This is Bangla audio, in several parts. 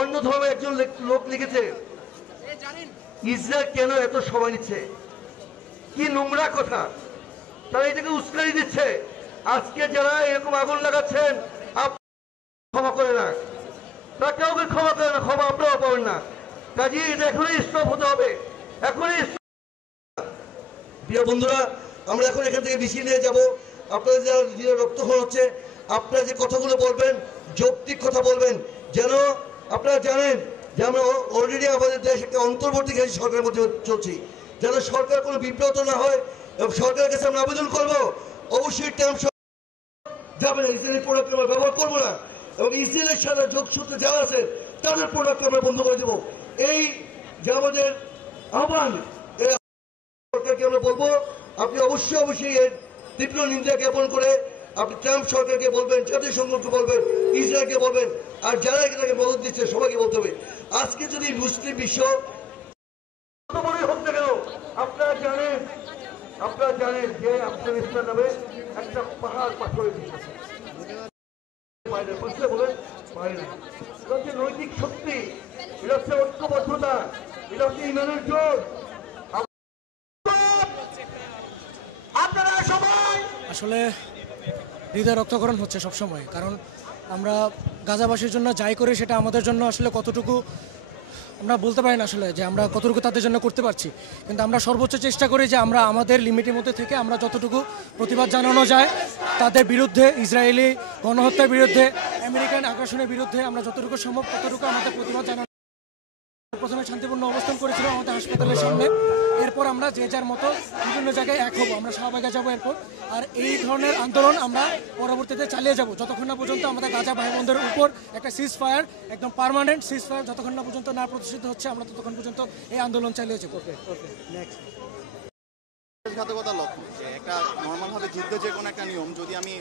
অন্য ধর্মের একজন লোক লিখেছে, ইসরায়েল কেন এত সময় নিচ্ছে? কি নোংরা কথা! তারা এটাকে উস্কানি দিচ্ছে। আজকে যারা এরকম আগুন লাগাচ্ছেন ক্ষমা করে না, তারা কাউকে ক্ষমা করে না, ক্ষমা আপনারাও পাবেন না। কাজেই এটা এখনই স্টপ হতে হবে, এখনই। প্রিয় বন্ধুরা, আমরা এখন এখান থেকে মিছিল নিয়ে যাব। আপনাদের যারা রক্তক্ষরণ হচ্ছে, আপনারা যে কথাগুলো বলবেন যৌক্তিক কথা বলবেন, যেন আপনারা জানেন যে আমরা অলরেডি আমাদের দেশ একটা অন্তর্বর্তীকালীন সরকারের মধ্যে চলছি, যেন সরকার কোনো বিব্রত না হয়। এবং সরকারের কাছে আমরা আবেদন করবো, অবশ্যই টার্ম যাবে না, ইসরায়েলি প্রোডাক্ট আমরা ব্যবহার করবো না, এবং ইসরায়েলের সাথে যোগসূত্রে যারা আছে তাদের প্রোডাক্ট আমরা বন্ধ করে দেবো। এই যে আমাদের আহ্বান, সরকারকে আমরা বলবো আপনি অবশ্যই এর তীব্র নিন্দা জ্ঞাপন করে আপনি ট্রাম্প সরকারকে বলবেন, জাতিসংঘকে বলবেন, ইসরায়েলকে বলবেন, আর যারা এটাকে মদত দিচ্ছে সবাইকে বলতে হবে। আজকে যদি মুসলিম বিশ্ব হোক না কেন, আপনারা জানেন যে আফগানিস্তান নামে একটা পাহাড় পাথরের বিষয় বলেন বাইরে। এটা হচ্ছে নৈতিক শক্তি, এটা হচ্ছে ঐক্যবদ্ধতা, এটা হচ্ছে ইমানের জোর। আসলে হৃদয় রক্তক্ষরণ হচ্ছে সবসময়, কারণ আমরা গাজাবাসীর জন্য যাই করি সেটা আমাদের জন্য আসলে কতটুকু আমরা বলতে পারি না আসলে যে আমরা কতটুকু তাদের জন্য করতে পারছি, কিন্তু আমরা সর্বোচ্চ চেষ্টা করি যে আমরা আমাদের লিমিটের মধ্যে থেকে আমরা যতটুকু প্রতিবাদ জানানো যায় তাদের বিরুদ্ধে, ইসরায়েলি গণহত্যার বিরুদ্ধে, আমেরিকান আগ্রাসনের বিরুদ্ধে আমরা যতটুকু সম্ভব ততটুকু আমাদের প্রতিবাদ জানানো। প্রথমে শান্তিপূর্ণ অবস্থান করেছিল আমাদের হাসপাতালের সামনে, এরপর আমরা যে যার মতো বিভিন্ন জায়গায় এক হবো, আমরা শাহবাগে যাবো এরপর। আর এই ধরনের আন্দোলন আমরা পরবর্তীতে চালিয়ে যাব যতক্ষণ না পর্যন্ত আমাদের গাজা ভাই বোনদের উপর একটা সিজ ফায়ার, একদম পার্মানেন্ট সিজ ফায়ার যতক্ষণ না পর্যন্ত না প্রতিষ্ঠিত হচ্ছে, আমরা ততক্ষণ পর্যন্ত এই আন্দোলন চালিয়ে যাবো। ঘাতকতার লক্ষণ যে একটা নর্মালভাবে যুদ্ধ যে কোনো একটা নিয়ম, যদি আমি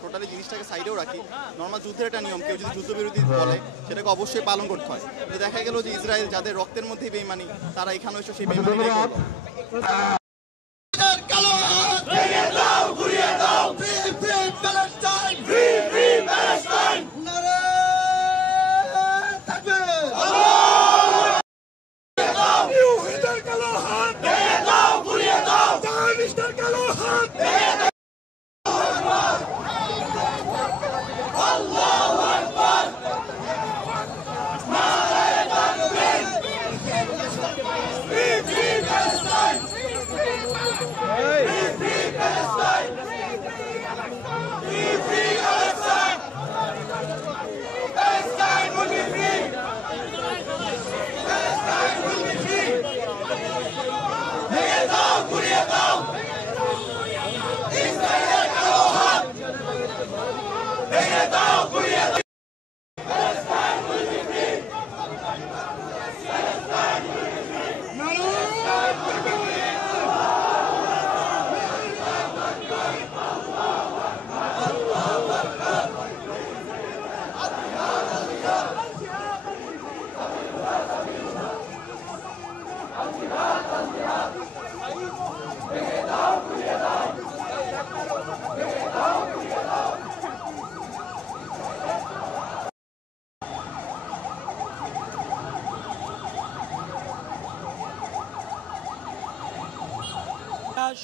টোটালি জিনিসটাকে সাইডেও রাখি, নর্মাল যুদ্ধের একটা নিয়ম কেউ যদি যুদ্ধবিরতি বলে সেটাকে অবশ্যই পালন করতে হয়। তো দেখা গেল যে ইসরায়েল যাদের রক্তের মধ্যেই বেইমানি, তারা এখানে এসে সেই বেইমানি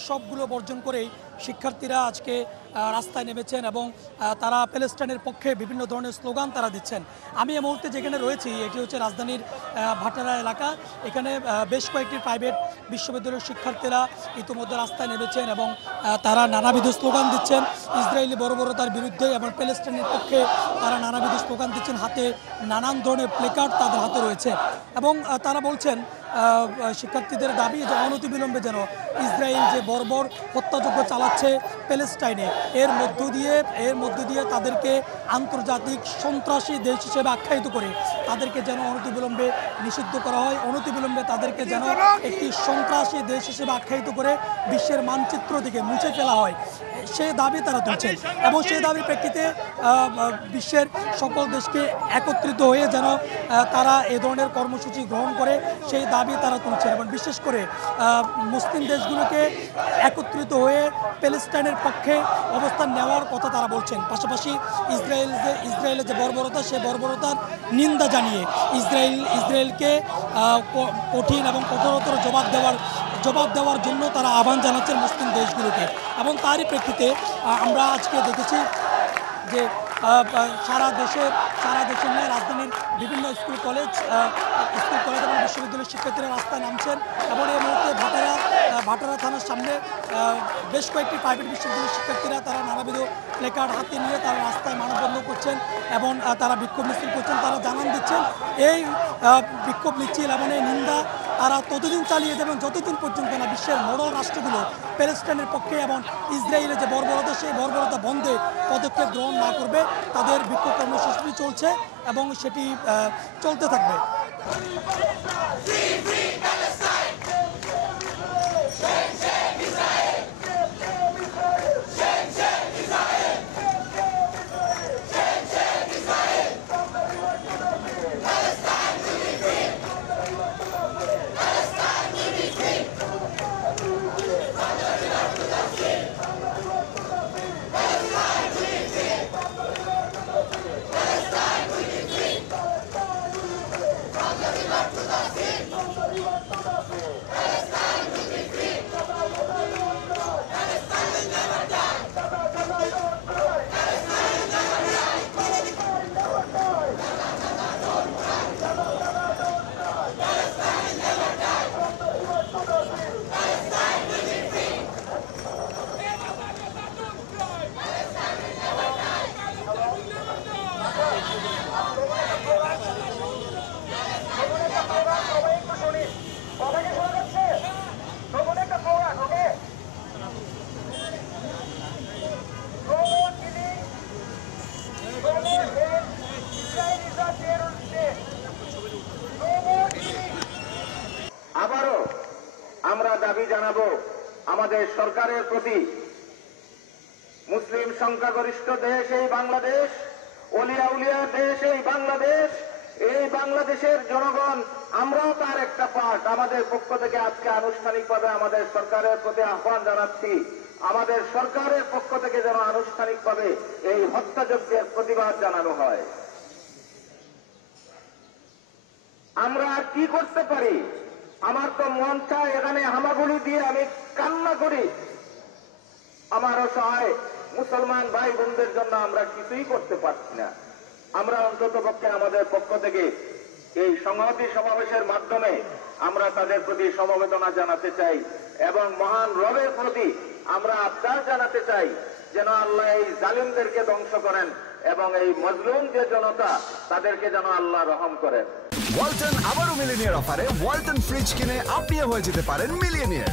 সবগুলো বর্জন করেই শিক্ষার্থীরা আজকে রাস্তায় নেমেছেন এবং তারা প্যালেস্টাইনের পক্ষে বিভিন্ন ধরনের স্লোগান তারা দিচ্ছেন। আমি এই মুহূর্তে যেখানে রয়েছি এটি হচ্ছে রাজধানীর ভাটারা এলাকা। এখানে বেশ কয়েকটি প্রাইভেট বিশ্ববিদ্যালয়ের শিক্ষার্থীরা ইতিমধ্যে রাস্তায় নেমেছেন এবং তারা নানাবিধ স্লোগান দিচ্ছেন ইসরায়েলি বর্বরতার বিরুদ্ধে এবং প্যালেস্টাইনের পক্ষে তারা নানাবিধ স্লোগান দিচ্ছেন। হাতে নানান ধরনের প্লেকার্ড তাদের হাতে রয়েছে এবং তারা বলছেন শিক্ষার্থীদের দাবি যে অনতিবিলম্বে যেন ইসরায়েল যে বর্বর হত্যাযজ্ঞ চালাচ্ছে প্যালেস্টাইনে এর মধ্য দিয়ে তাদেরকে আন্তর্জাতিক সন্ত্রাসী দেশ হিসেবে আখ্যায়িত করে তাদেরকে যেন অনতিবিলম্বে নিষিদ্ধ করা হয়, অনতিবিলম্বে তাদেরকে যেন একটি সন্ত্রাসী দেশ হিসেবে আখ্যায়িত করে বিশ্বের মানচিত্র থেকে মুছে ফেলা হয়, সে দাবি তারা তুলছেন। এবং সেই দাবির প্রেক্ষিতে বিশ্বের সকল দেশকে একত্রিত হয়ে যেন তারা এ ধরনের কর্মসূচি গ্রহণ করে সেই দাবি দাবি তারা তুলছেন এবং বিশেষ করে মুসলিম দেশগুলোকে একত্রিত হয়ে প্যালেস্টাইনের পক্ষে অবস্থান নেওয়ার কথা তারা বলছেন। পাশাপাশি ইসরায়েলের যে বর্বরতা, সে বর্বরতার নিন্দা জানিয়ে ইসরায়েলকে কঠিন এবং কঠোরতর জবাব দেওয়ার জন্য তারা আহ্বান জানাচ্ছেন মুসলিম দেশগুলোকে। এবং তারই প্রেক্ষিতে আমরা আজকে দেখেছি যে সারা দেশের নিয়ে রাজধানীর বিভিন্ন স্কুল কলেজ এবং বিশ্ববিদ্যালয়ের শিক্ষার্থীরা রাস্তায় নামছেন এবং এই মুহূর্তে ভাটারা থানার সামনে বেশ কয়েকটি প্রাইভেট বিশ্ববিদ্যালয়ের শিক্ষার্থীরা তারা নানাবিধ প্লেকার্ড হাতে নিয়ে তারা রাস্তায় মানববন্ধন করছেন এবং তারা বিক্ষোভ মিছিল করছেন। তারা জানান দিচ্ছেন এই বিক্ষোভ মিছিল এবং এই নিন্দা তারা ততদিন চালিয়ে যাবেন যতদিন পর্যন্ত না বিশ্বের মডেল রাষ্ট্রগুলো প্যালেস্টাইনের পক্ষে এবং ইসরায়েলের যে বর্বরতা, সেই বর্বরতা বন্ধে পদক্ষেপ গ্রহণ না করবে। তাদের বিক্ষোভ কর্মসূচি চলছে এবং সেটি চলতে থাকবে। আবারও আমরা দাবি জানাবো আমাদের সরকারের প্রতি, মুসলিম সংখ্যাগরিষ্ঠ দেশ এই বাংলাদেশ, ওলিয়া উলিয়া দেশ এই বাংলাদেশ, এই বাংলাদেশের জনগণ আমরাও তার একটা পার্ট। আমাদের পক্ষ থেকে আজকে আনুষ্ঠানিকভাবে আমাদের সরকারের প্রতি আহ্বান জানাচ্ছি, আমাদের সরকারের পক্ষ থেকে যেন আনুষ্ঠানিকভাবে এই হত্যাযজ্ঞের প্রতিবাদ জানানো হয়। আমরা আর কি করতে পারি? আমার তো মন চায় এখানে হামাগুড়ি দিয়ে আমি কান্না করি। আমার অসহায় মুসলমান ভাই বোনদের জন্য আমরা কিছুই করতে পারছি না। আমরা অন্তত পক্ষে আমাদের পক্ষ থেকে এই সংহতি সমাবেশের মাধ্যমে আমরা তাদের প্রতি সমবেদনা জানাতে চাই এবং মহান রবের প্রতি আমরা আবদার জানাতে চাই যেন আল্লাহ এই জালিমদেরকে ধ্বংস করেন এবং এই মজলুম যে জনতা তাদেরকে যেন আল্লাহ রহম করেন। ওয়ালটন আবারও মিলিনিয়ার অফারে ওয়ালটন ফ্রিজ কিনে আপনিও হয়ে যেতে পারেন মিলিয়নিয়ার।